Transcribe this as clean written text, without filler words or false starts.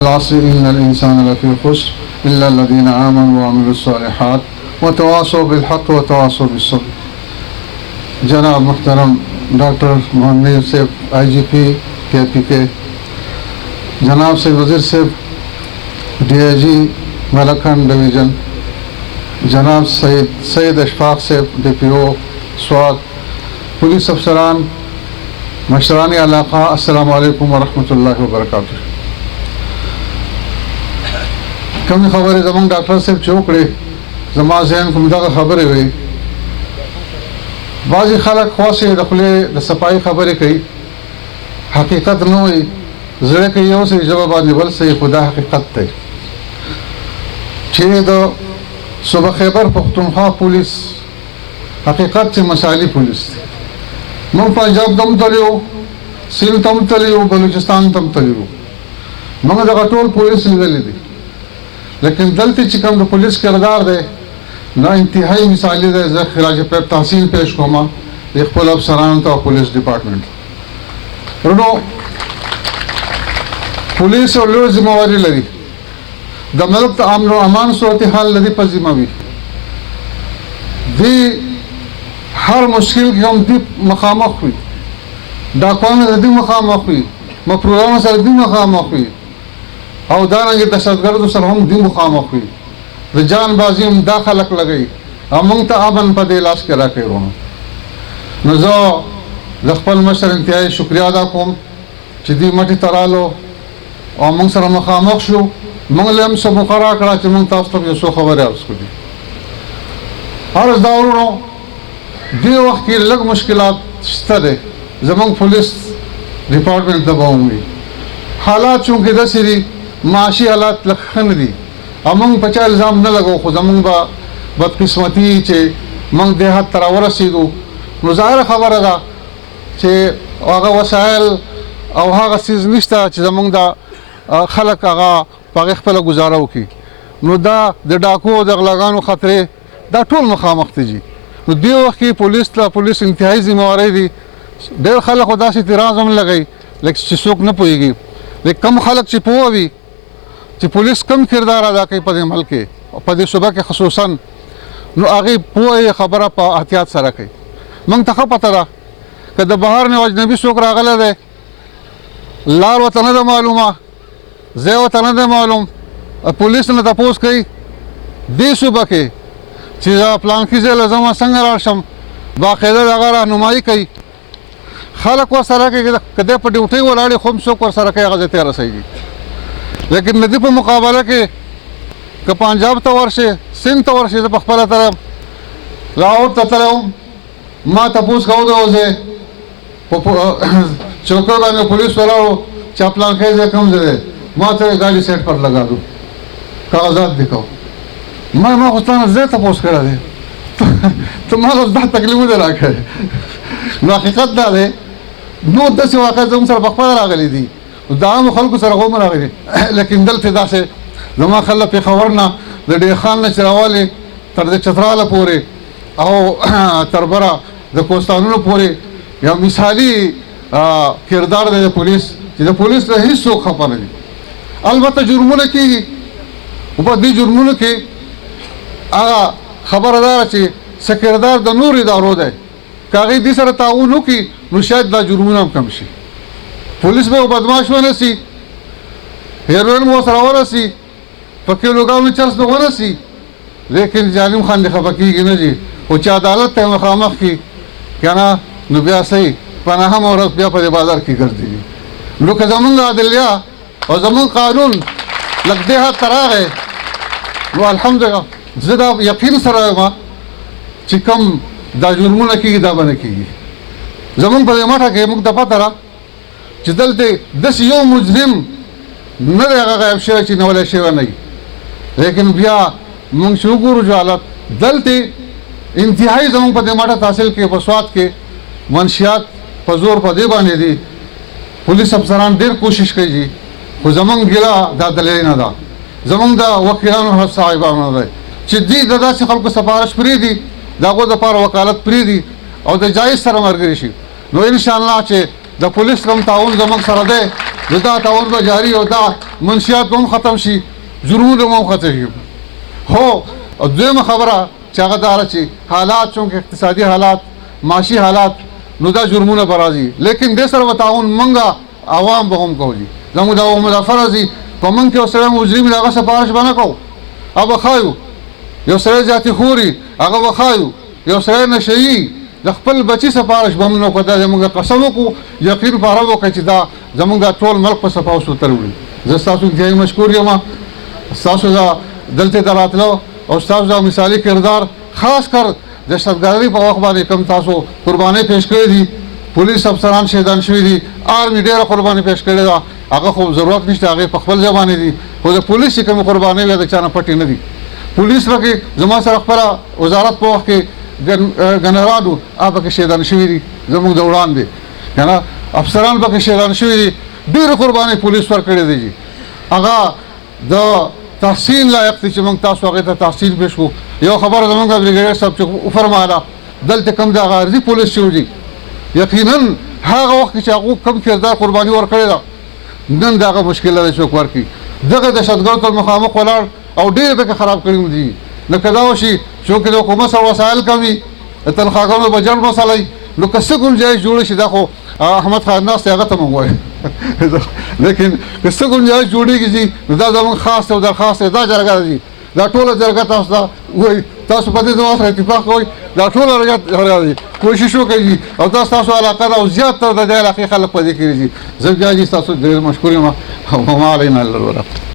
العصر إن الإنسان لفي خسر إلا الذين آمنوا وعملوا الصالحات وتواصوا بالحق وتواصوا بالصبر. जनाब मुहतरम डॉक्टर Mohammad safe IGP KPK, जनाब से वज़ीर सेफ DIG मलखन डिवीज़न, जनाब सैयद अशफाक सेफ DPO स्वात, पुलिस अफसरान, मशरानी इलाक़ा, अस्सलामु अलैकुम वरहमतुल्लाहि वबरकातुहू। कमी खबर जमंग डॉक्टर साहब चौकड़े जमा जहन को मुदा खबर हुई बाजी खलक ख्वासे दखले द सफाई खबर कही हकीकत न हुई जड़े के यो से जवाब निबल से खुदा हकीकत थे छे द सुबह खैबर पख्तूनख्वा पुलिस हकीकत से मसाली पुलिस थी मंग पंजाब दम तलियो सिंध तम तलियो बलूचिस्तान तम तलियो मंग दगा टोल पुलिस निकली थी लेकिन दलती चिकन तो पुलिस किरदार दे ना इंतहाई मिसाली दे खिलाज पे तहसील पेश कोमा एक पुल अफसरान तो पुलिस डिपार्टमेंट रुनो पुलिस और लो जिम्मेवारी लगी द मुल्क अमन व अमान सूरत हाल लगी पर जिम्मेवारी दी हर मुश्किल की हम दी मकामक हुई डाकुआन में दी मकामक हुई मफरूरान से दी मकामक हुई और दानंगे दहशतगर्द सर हम दी मुकामक हुई द जानबाजी हम दाखलक लगई अमंग अमन पद इलाज करा के रोना नजो लखपल मशर इंतहाई शुक्रिया अदा कोम चिदी मटी तरालो और मंग सर मुकामक शो मंगल हम सब मुकरा करा च मंग तास तक सो खबर है उसको दी हर दावरो दी वक्त की लग मुश्किलात स्तर जमंग पुलिस डिपार्टमेंट दबाऊंगी हालात चूंकि दसरी माशी हालात लखन दी अमंग पचा इल्ज़ाम न लगो खुद अमंग बदकिस्मती चे मंग देहात तरावर सीदो मुजाहिर खबर अगा चे आगा वसाइल और आगा चीज़ निश्ता चे जमंग दा खलक आगा पागिख पला गुजारा की नुदा द डाको द गलागानो खतरे दा टोल मखामख जी नु दी वक्त की पुलिस इंतहाई जिम्मेवारी दी डेर खलक खुदा से तिराज हम लगई लेकिन चिसोक न पोएगी लेकिन कम खलक चिपो भी कि पुलिस कम किरदार अदा कई पद अमल के पद सुबह के खसूसन नो आगे पोए खबर पा एहतियात सर कई मंग तक पता रहा कि द बाहर ने अजनबी शोक रागल दे लाल वतन द मालूमा जे वतन द मालूम पुलिस ने तपोस कई दे सुबह के चीज़ा प्लान की जे लजमा संग राशम बाकायदा अगर रहनुमाई कई खालक व सर के कदे पटी उठे वो लाड़ी खुम शोक और सर के आगे तैयार सही लेकिन नदी पर मुकाबला के पंजाब तवर से सिंध तवर से पखपला तरफ लाहौर तरफ माँ तपूस खाओ दो से चौकोगा में पुलिस वाला हो चापला खे कम दे माँ तेरे गाड़ी सेट पर लगा दो कागजात दिखाओ मैं खुस्तान जे तपोस करा दे तो माँ उस तकलीफ दे रखा है हकीकत ना दे नौ 10 वाक़ तुम सर पखपला आ गई थी दाम खल को सरगो मरा गए लेकिन दल फिदा से जमा खल पे खबर ना दे खान ने चरावाले तर चतराल पूरे आओ तरबरा द कोस्तानों पूरे या मिसाली किरदार दे पुलिस जिसे पुलिस ने ही सो खपा नहीं अलबत्ता जुर्मों ने की ऊपर दी जुर्मों ने की आगा खबरदार अच्छी से किरदार द नूर इदारों दे कागज दी सर ताउन की मुशायद दा जुर्मों कम सी पुलिस में वो बदमाश होने सी हेरोइन वो सरावर सी पक्के लोगों में चर्च में होने सी लेकिन जालिम खान ने खबर की ना जी वो चा अदालत है मकामक की क्या ना नुबिया सही पनाहम और रुपया पर बाजार की कर दी लोग जमंग आदिलिया और जमंग कानून लग दे हाथ तरा है वो अल्हम्दुलिल्लाह ज़िदा यकीन सरामा चिकम दा जुर्मु न की दा बने की जमंग पर माठा के मुक दफा तरा जिदलते 10 यो मुजरिम न रहेगा गायब शेवा चीन वाले शेवा नहीं लेकिन बिया मंग शुगुर जो हालत दलते इंतहाई जमंग पदे माठा तहसील के बसवात के मंशियात पजोर पदे बाने दी पुलिस अफसरान देर कोशिश की जी वो जमंग गिला दा दले ना दा जमंग दा वकीलान साहिबा ना दे चिद्दी दादा से खल को सफारिश प्री दी दागो दपार वकालत प्री दी और द जायज सर मरगरीशी नो इंशाअल्लाह चे द पुलिस कम ताउन जमंग सर दे نو دا تعاون به جاري او دا منشیات به هم ختم شي، جرمونه به هم ختم شي. هو دویمه خبره چې هغه دا ده چې حالات چونکې اقتصادي حالات، معاشي حالات، نو دا جرمونه به راځي، لیکن دې سره به تعاون موږ عوام به هم کوو. زموږ دا فرض دي په موږ کې یو سړی مجرم وي د هغه سفارش به نه کوو، هغه به ښایو. یو سړی زیاتې خوري هغه به ښایو. یو سړی نشهیي د خپل بچي سفارش به هم نه کوو. دا زموږ قسم وکړو، یقین په هغه وکړو چې دا زموږ دا ټول ملک په صفا او سوتر وړي. زه ستاسو انتهایي مشکور یم، ستاسو دا دلته د راتلو او ستاسو دا مثالي کردار، خاص کر دهشتګردۍ په وخت باندې کوم تاسو قربانۍ پیش کړې دي، پولیس افسران شهیدان شوي دي، آرمي ډېره قرباني پیش کړې ده. هغه خو ضرورت نشته، هغې په خپل ځای باندې دي، خو د پولیس چې کومې قربانۍ وي د چا نه پټې نه دي. پولیس پکې زما سره خپله وزارت په وخت کې ګنرال و، هغه پکې شهیدان شوي دي زموږ د وړاندې، که نه افسران پکې شهیدان شوي دي. ډېرې قربانۍ پولیس ورکړې دي. هغه د تحسین لایق دي چې موږ تاسو هغې ته تحسین پیش کړو. یو خبره زموږ بریګیډر صاحب چې وفرمایله دلته کوم د هغه عرضي پولیس چې دي، یقینا هغه وخت کې چې هغو کوم کردار قرباني ورکړې ده، نن د هغه مشکل ده څوک ورکړي. دغه دهشتګردو ته مخامخ ولاړ او ډېر پکې خراب کړي دي. نو که دا وشي چونکې د حکومت سره وسایل کم وي، د تنخواګانو بجټ مسله وي، نو که څه ګنجایش جوړه شي، دا خو احمد خان ناست دی هغه ته موږ وایو، لیکن که څه ګنجایش جوړېږي نو دا زموږ خاص دی او درخواست دی. دا جرګه دي، دا ټوله جرګه تاسو ته وایي، تاسو په دې زما سره اتفاق کوئ، دا ټوله جرګه دي کوشش وکړئ او دا ستاسو علاقه ده او زیات تر د دې علاقې خلک په دې کې دي. زه بیا دې ستاسو ډېر مشکور یم. وما علینا الا البلاغ.